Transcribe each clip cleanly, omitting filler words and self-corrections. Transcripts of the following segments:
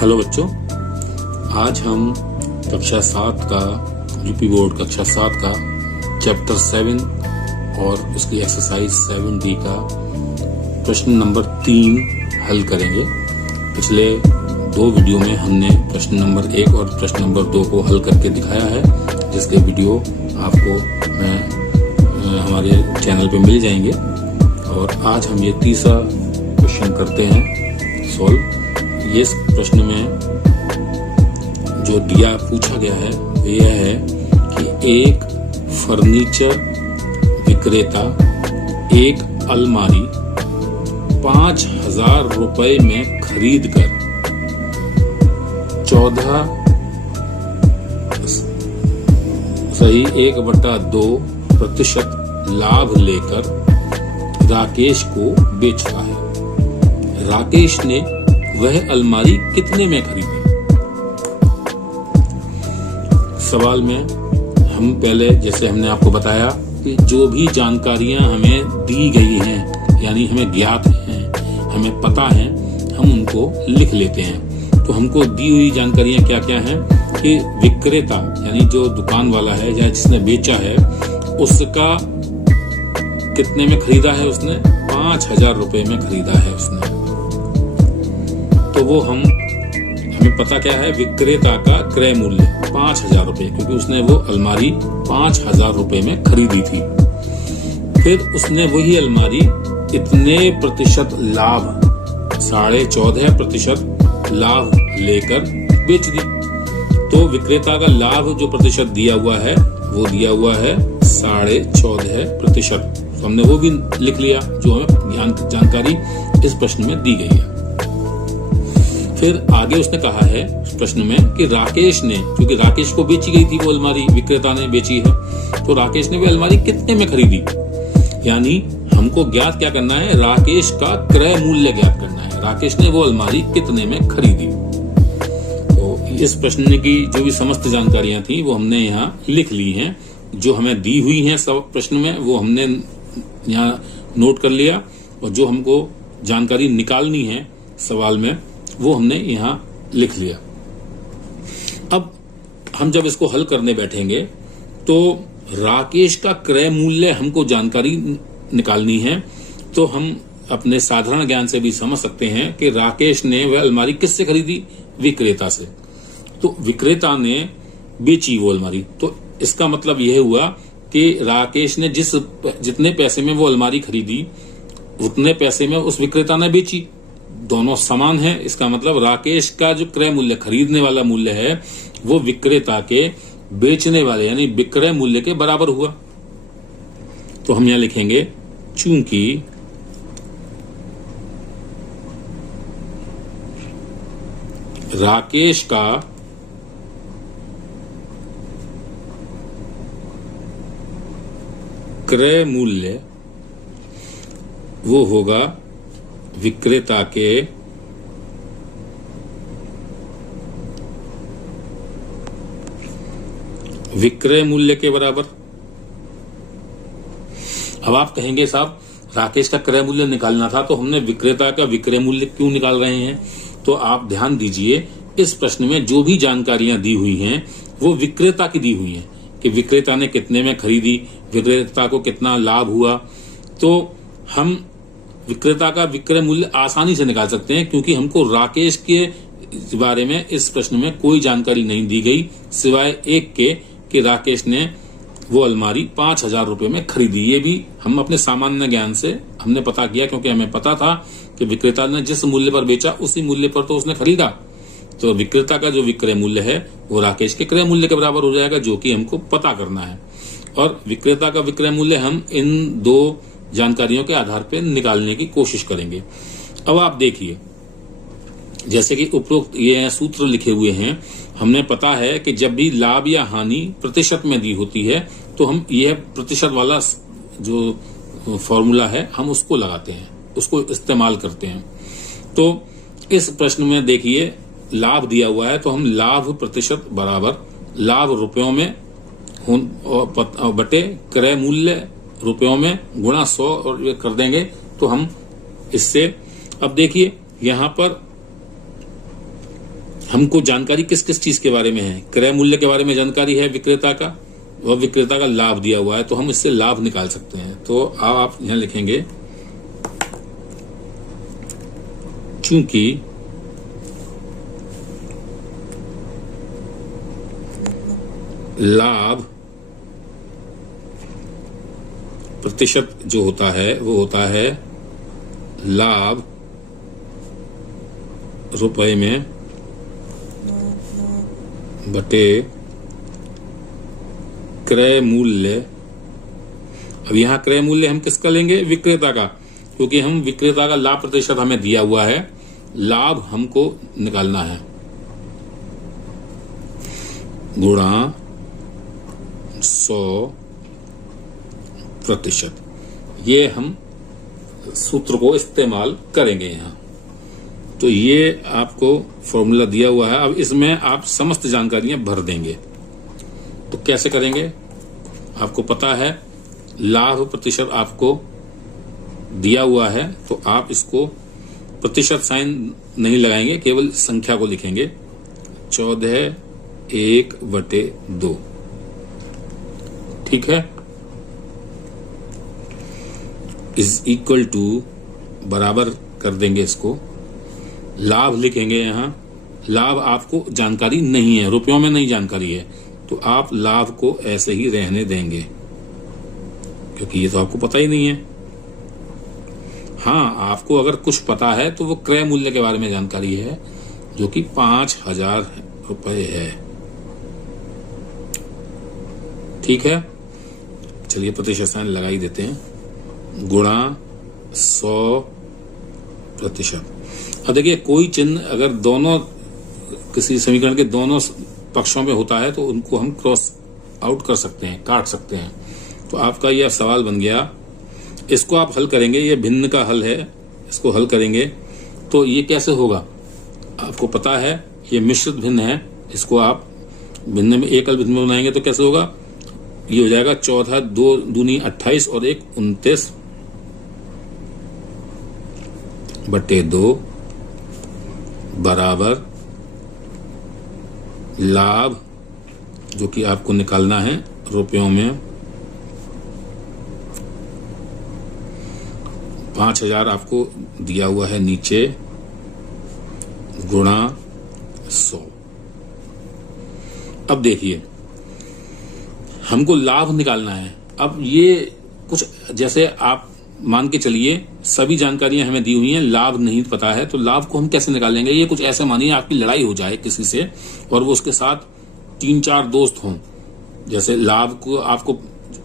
Hello बच्चों, आज हम कक्षा 7 का यूपी बोर्ड कक्षा 7 का चैप्टर 7 और उसकी एक्सरसाइज 7D का प्रश्न नंबर 3 हल करेंगे। पिछले 2 वीडियो में हमने प्रश्न नंबर 1 और प्रश्न नंबर 2 को हल करके दिखाया है, जिसके वीडियो आपको हमारे चैनल पे मिल जाएंगे। और आज हम ये तीसरा क्वेश्चन करते हैं सॉल्व। ये प्रश्न में जो पूछा गया है वो यह है कि एक फर्नीचर विक्रेता एक अलमारी 5,000 रुपए में खरीद कर 14.1/2% लाभ लेकर राकेश को बेचता है। राकेश ने वह अलमारी कितने में खरीदी? सवाल में हम पहले, जैसे हमने आपको बताया कि जो भी जानकारियां हमें दी गई हैं, यानी हमें ज्ञात हैं, हमें पता है, हम उनको लिख लेते हैं। तो हमको दी हुई जानकारियां क्या क्या हैं कि विक्रेता यानी जो दुकान वाला है या जिसने बेचा है, उसका कितने में खरीदा है? उसने 5,000 रुपए में खरीदा है उसने। तो वो हमें पता क्या है, विक्रेता का क्रय मूल्य 5,000 रुपए, क्योंकि उसने वो अलमारी 5,000 रुपए में खरीदी थी। फिर उसने वही अलमारी इतने प्रतिशत लाभ 14.5% लाभ लेकर बेच दी। तो विक्रेता का लाभ जो प्रतिशत दिया हुआ है वो दिया हुआ है 14.5%। तो हमने वो भी लिख लिया जो हमें जानकारी इस प्रश्न में दी गई है। फिर आगे उसने कहा है इस प्रश्न में कि राकेश ने, क्योंकि राकेश को बेची गई थी वो अलमारी, विक्रेता ने बेची है, तो राकेश ने वो अलमारी कितने में खरीदी? यानी हमको ज्ञात क्या करना है, राकेश का क्रय मूल्य ज्ञात करना है। राकेश ने वो अलमारी कितने में खरीदी? तो इस प्रश्न की जो भी समस्त जानकारियां थी वो हमने यहाँ लिख ली हैं। जो हमें दी हुई है सब प्रश्न में वो हमने यहाँ नोट कर लिया, और जो हमको जानकारी निकालनी है सवाल में वो हमने यहाँ लिख लिया। अब हम जब इसको हल करने बैठेंगे तो राकेश का क्रय मूल्य हमको जानकारी निकालनी है। तो हम अपने साधारण ज्ञान से भी समझ सकते हैं कि राकेश ने वह अलमारी किससे खरीदी? विक्रेता से। तो विक्रेता ने बेची वो अलमारी, तो इसका मतलब यह हुआ कि राकेश ने जितने पैसे में वो अलमारी खरीदी उतने पैसे में उस विक्रेता ने बेची। दोनों समान है। इसका मतलब राकेश का जो क्रय मूल्य, खरीदने वाला मूल्य है, वो विक्रेता के बेचने वाले यानी विक्रय मूल्य के बराबर हुआ। तो हम यहां लिखेंगे चूंकि राकेश का क्रय मूल्य वो होगा विक्रेता के विक्रय मूल्य के बराबर। अब आप कहेंगे साहब राकेश का क्रय मूल्य निकालना था तो हमने विक्रेता का विक्रय मूल्य क्यों निकाल रहे हैं? तो आप ध्यान दीजिए, इस प्रश्न में जो भी जानकारियां दी हुई हैं वो विक्रेता की दी हुई हैं कि विक्रेता ने कितने में खरीदी, विक्रेता को कितना लाभ हुआ। तो हम विक्रेता का विक्रय मूल्य आसानी से निकाल सकते हैं, क्योंकि हमको राकेश के बारे में इस प्रश्न में कोई जानकारी नहीं दी गई सिवाय एक के कि राकेश ने वो अलमारी 5,000 रुपए में खरीदी। ये भी हम अपने सामान्य ज्ञान से हमने पता किया, क्योंकि हमें पता था कि विक्रेता ने जिस मूल्य पर बेचा उसी मूल्य पर तो उसने खरीदा। तो विक्रेता का जो विक्रय मूल्य है वो राकेश के क्रय मूल्य के बराबर हो जाएगा, जो कि हमको पता करना है। और विक्रेता का विक्रय मूल्य हम इन 2 जानकारियों के आधार पर निकालने की कोशिश करेंगे। अब आप देखिए, जैसे कि उपरोक्त ये सूत्र लिखे हुए हैं, हमने पता है कि जब भी लाभ या हानि प्रतिशत में दी होती है तो हम यह प्रतिशत वाला जो फॉर्मूला है हम उसको लगाते हैं, उसको इस्तेमाल करते हैं। तो इस प्रश्न में देखिए लाभ दिया हुआ है, तो हम लाभ प्रतिशत बराबर लाभ रुपयों में बटे क्रय मूल्य रुपयों में गुणा 100 और ये कर देंगे तो हम इससे, अब देखिए यहां पर हमको जानकारी किस किस चीज के बारे में है? क्रय मूल्य के बारे में जानकारी है विक्रेता का, और विक्रेता का लाभ दिया हुआ है, तो हम इससे लाभ निकाल सकते हैं। तो आप यहां लिखेंगे चूंकि लाभ प्रतिशत जो होता है वो होता है लाभ रुपए में बटे क्रय मूल्य। अब यहां क्रय मूल्य हम किसका लेंगे? विक्रेता का, क्योंकि हम विक्रेता का लाभ प्रतिशत हमें दिया हुआ है, लाभ हमको निकालना है, गुणा 100%। ये हम सूत्र को इस्तेमाल करेंगे यहां। तो ये आपको फॉर्मूला दिया हुआ है। अब इसमें आप समस्त जानकारियां भर देंगे। तो कैसे करेंगे? आपको पता है लाभ प्रतिशत आपको दिया हुआ है, तो आप इसको प्रतिशत साइन नहीं लगाएंगे, केवल संख्या को लिखेंगे 14/1/2। ठीक है, इज इक्वल टू बराबर कर देंगे इसको, लाभ लिखेंगे यहां। लाभ आपको जानकारी नहीं है, रुपयों में नहीं जानकारी है, तो आप लाभ को ऐसे ही रहने देंगे, क्योंकि ये तो आपको पता ही नहीं है। हाँ, आपको अगर कुछ पता है तो वो क्रय मूल्य के बारे में जानकारी है, जो कि 5000 रुपए है। ठीक है, चलिए प्रतिशत साइन लगा ही देते हैं, गुणा 100%। अब देखिए, कोई चिन्ह अगर दोनों किसी समीकरण के दोनों पक्षों में होता है तो उनको हम क्रॉस आउट कर सकते हैं, काट सकते हैं। तो आपका यह सवाल बन गया, इसको आप हल करेंगे, ये भिन्न का हल है, इसको हल करेंगे तो ये कैसे होगा? आपको पता है ये मिश्रित भिन्न है, इसको आप भिन्न में एकल भिन्न में बनाएंगे तो कैसे होगा? ये हो जाएगा 14, 2 दूनी 28 और 1 29/2 बराबर लाभ जो कि आपको निकालना है रुपयों में 5000 आपको दिया हुआ है नीचे, गुणा 100। अब देखिए, हमको लाभ निकालना है। अब ये कुछ जैसे आप मान के चलिए सभी जानकारियां हमें दी हुई हैं, लाभ नहीं पता है, तो लाभ को हम कैसे निकालेंगे? ये कुछ ऐसे मानिए आपकी लड़ाई हो जाए किसी से और वो उसके साथ 3-4 दोस्त हों, जैसे लाभ को आपको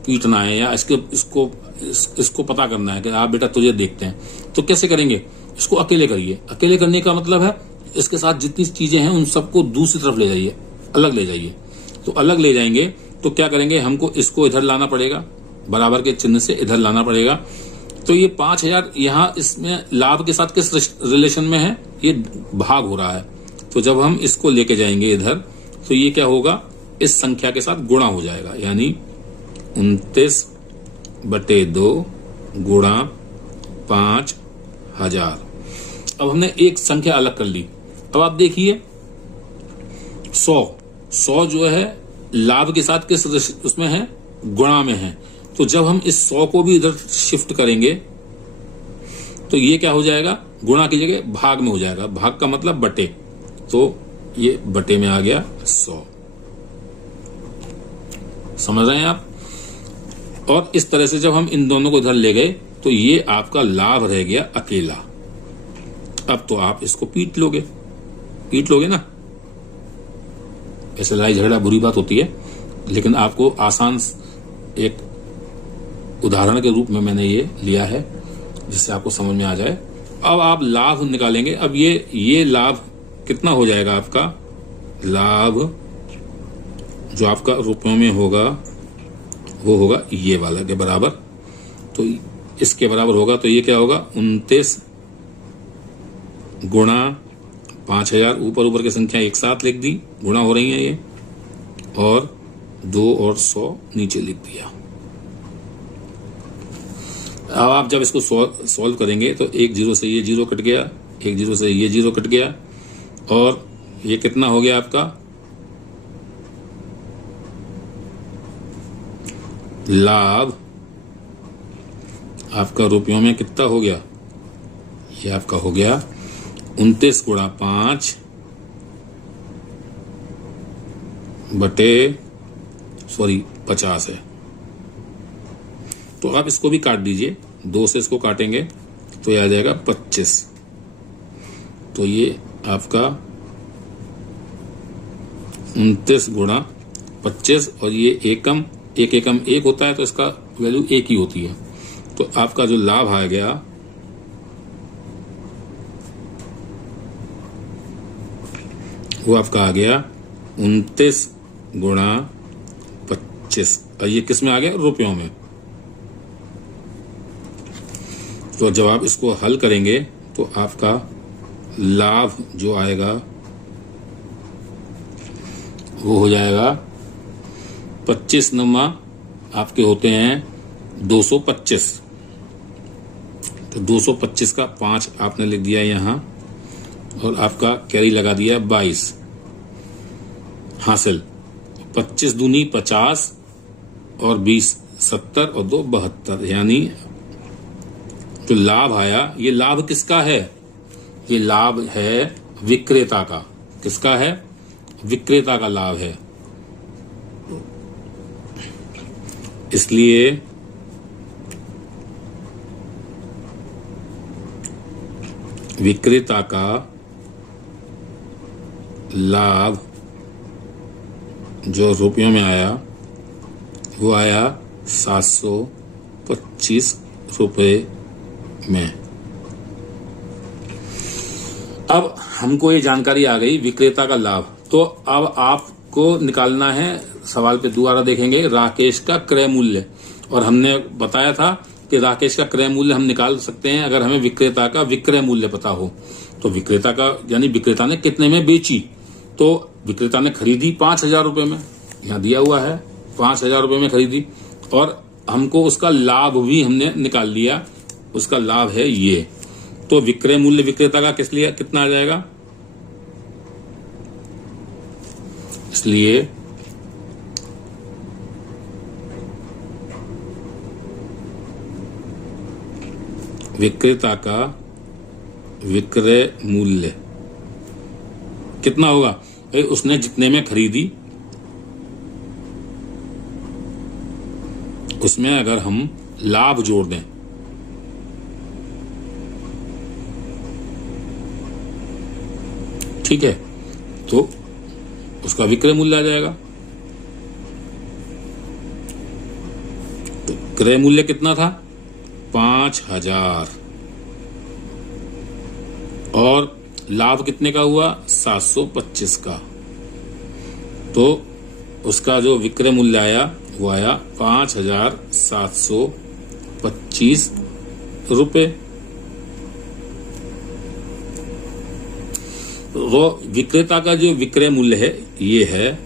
पीटना है या इसको पता करना है कि आप बेटा तुझे देखते हैं, तो कैसे करेंगे? इसको अकेले करिए। अकेले करने का मतलब है इसके साथ जितनी चीजें हैं उन सबको दूसरी तरफ ले जाइए, अलग ले जाइए। तो अलग ले जाएंगे तो क्या करेंगे? हमको इसको इधर लाना पड़ेगा, बराबर के चिन्ह से इधर लाना पड़ेगा। तो ये 5000 यहाँ इसमें लाभ के साथ किस रिलेशन में है? ये भाग हो रहा है। तो जब हम इसको लेके जाएंगे इधर तो ये क्या होगा? इस संख्या के साथ गुणा हो जाएगा, यानी 29/2 गुणा 5000। अब हमने एक संख्या अलग कर ली। अब आप देखिए 100 जो है लाभ के साथ किस उसमें है? गुणा में है। तो जब हम इस 100 को भी इधर शिफ्ट करेंगे तो ये क्या हो जाएगा? गुणा की जगह भाग में हो जाएगा। भाग का मतलब बटे, तो ये बटे में आ गया 100। समझ रहे हैं आप? और इस तरह से जब हम इन दोनों को इधर ले गए तो ये आपका लाभ रह गया अकेला। अब तो आप इसको पीट लोगे ना। ऐसे लड़ाई झगड़ा बुरी बात होती है, लेकिन आपको आसान एक उदाहरण के रूप में मैंने ये लिया है जिससे आपको समझ में आ जाए। अब आप लाभ निकालेंगे। अब ये लाभ कितना हो जाएगा? आपका लाभ जो आपका रुपयों में होगा वो होगा ये वाला के बराबर। तो इसके बराबर होगा तो ये क्या होगा? 29 गुणा 5000, ऊपर की संख्या एक साथ लिख दी, गुणा हो रही है ये, और 2 और 100 नीचे लिख दिया। अब आप जब इसको सॉल्व करेंगे तो 1 0 से ये 0 कट गया, 1 0 से ये 0 कट गया, और ये कितना हो गया आपका? लाभ आपका रुपयों में कितना हो गया? ये आपका हो गया 29 गुणा 5 बटे 50 है। तो आप इसको भी काट दीजिए, 2 से इसको काटेंगे तो ये आ जाएगा 25। तो ये आपका 29 गुणा 25 और ये एकम 1 होता है तो इसका वैल्यू 1 ही होती है। तो आपका जो लाभ आ गया वो आपका आ गया 29 गुणा 25 और ये किस में आ गया? रुपयों में। तो जब आप इसको हल करेंगे तो आपका लाभ जो आएगा वो हो जाएगा 25 नमा आपके होते हैं 225। तो 225 का 5 आपने लिख दिया यहाँ और आपका कैरी लगा दिया 22 हासिल। 25 दूनी 50 और 20 70 और 2 72। यानी जो लाभ आया, ये लाभ किसका है? ये लाभ है विक्रेता का। किसका है? विक्रेता का लाभ है। इसलिए विक्रेता का लाभ जो रुपयों में आया वो आया 725 रुपए में। अब हमको ये जानकारी आ गई विक्रेता का लाभ। तो अब आपको निकालना है, सवाल पे दोबारा देखेंगे, राकेश का क्रय मूल्य। और हमने बताया था कि राकेश का क्रय मूल्य हम निकाल सकते हैं अगर हमें विक्रेता का विक्रय मूल्य पता हो। तो विक्रेता का यानी विक्रेता ने कितने में बेची, तो विक्रेता ने खरीदी 5,000 रुपए में, यहाँ दिया हुआ है 5,000 रुपए में खरीदी। और हमको उसका लाभ भी हमने निकाल लिया, उसका लाभ है ये। तो विक्रय मूल्य विक्रेता का किस लिए कितना आ जाएगा? इसलिए विक्रेता का विक्रय मूल्य कितना होगा? भाई उसने जितने में खरीदी उसमें अगर हम लाभ जोड़ दें ठीक है, तो उसका विक्रय मूल्य आ जाएगा। तो क्रय मूल्य कितना था? 5,000 और लाभ कितने का हुआ? 725 का। तो उसका जो विक्रय मूल्य आया वो आया 5,725 रुपए। वो विक्रेता का जो विक्रय मूल्य है ये है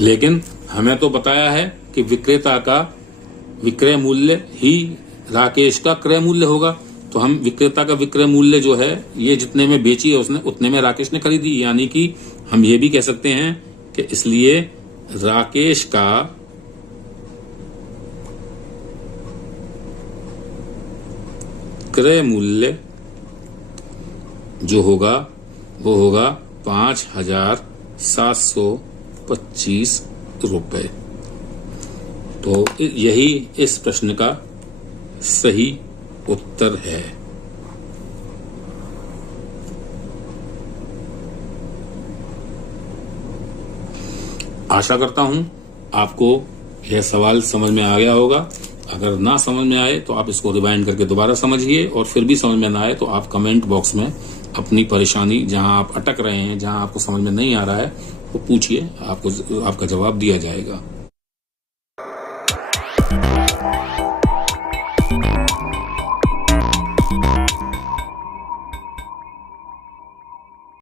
लेकिन हमें तो बताया है कि विक्रेता का विक्रय मूल्य ही राकेश का क्रय मूल्य होगा। तो हम विक्रेता का विक्रय मूल्य जो है ये जितने में बेची है उसने उतने में राकेश ने खरीदी। यानी कि हम ये भी कह सकते हैं कि इसलिए राकेश का क्रय मूल्य जो होगा वो होगा 5,725 रुपए। तो यही इस प्रश्न का सही उत्तर है। आशा करता हूं आपको यह सवाल समझ में आ गया होगा। अगर ना समझ में आए तो आप इसको रिवाइंड करके दोबारा समझिए, और फिर भी समझ में ना आए तो आप कमेंट बॉक्स में अपनी परेशानी, जहां आप अटक रहे हैं, जहां आपको समझ में नहीं आ रहा है, वो पूछिए, आपको आपका जवाब दिया जाएगा।